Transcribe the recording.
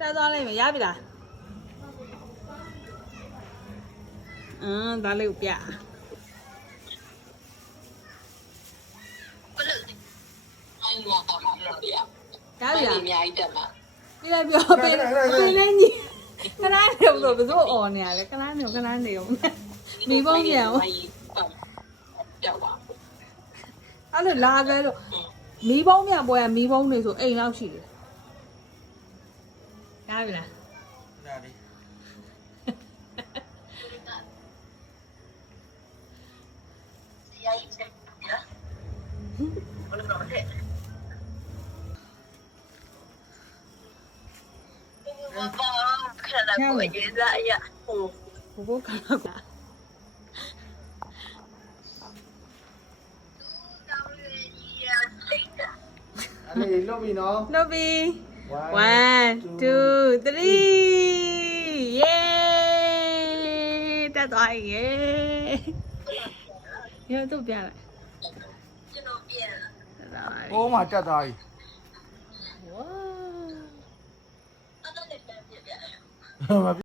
တက်သွားလိုက်မယ်ရပြီလားအင်းဒါလေးကိုပြအဲ့လိုတော့မှာလို့ရရပြီလားအများကြီးတက်မှာပြလိုက်ပြောပေးပေးနေညီခဏနေလို့ဘယ်သူအော်နေရလဲခဏနေခဏနေအောင်မိဘုံပြန်အောင်ကြောက်ပါအဲ့လိုလာခဲ့လို့မိဘုံပြန်ပွဲကမိဘုံတွေဆိုအိမ်လောက်ရှိတယ် ရပြီလားဒါလေးတရားကြီးချက်နော်ဘ ယ်လိုလုပ်လဲဘာဘာခဏတော့ရေးစားရဟိုဘိုးဘိုးကတော့ကအဲ့လေးလွတ်ပြီနော်လုပ်ပြီ One, 1 2 3 yay တက်သွားပြီ yay ရတော့ပြလိုက်ကျွန်တော်ပြန်လာတက်သွားပြီအိုးမှာတက်သွားပြီဝါအဲ့ဒါလည်းပြန်ပြန်ပြန်မ